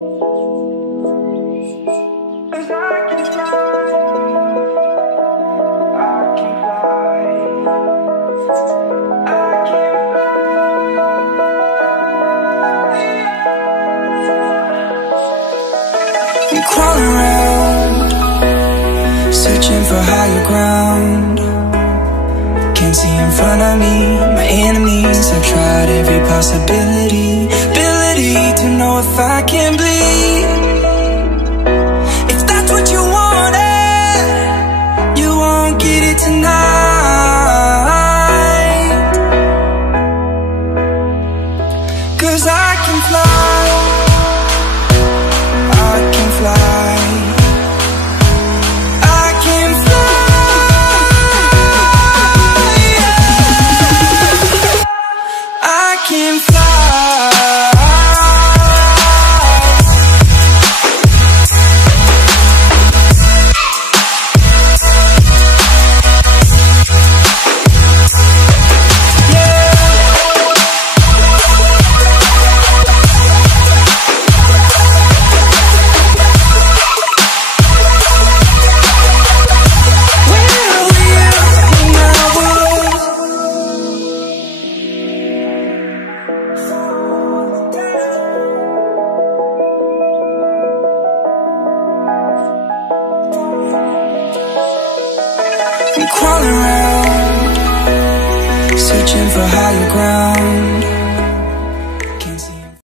'Cause I can fly, I can fly, I can fly. I'm crawling around, searching for higher ground. Can't see in front of me, my enemies. I've tried every possibility, ability to know if I can bleed. If that's what you wanted, you won't get it tonight. 'Cause I can fly, I can fly, I can fly, yeah. I can fly. I'm crawling around, searching for higher ground.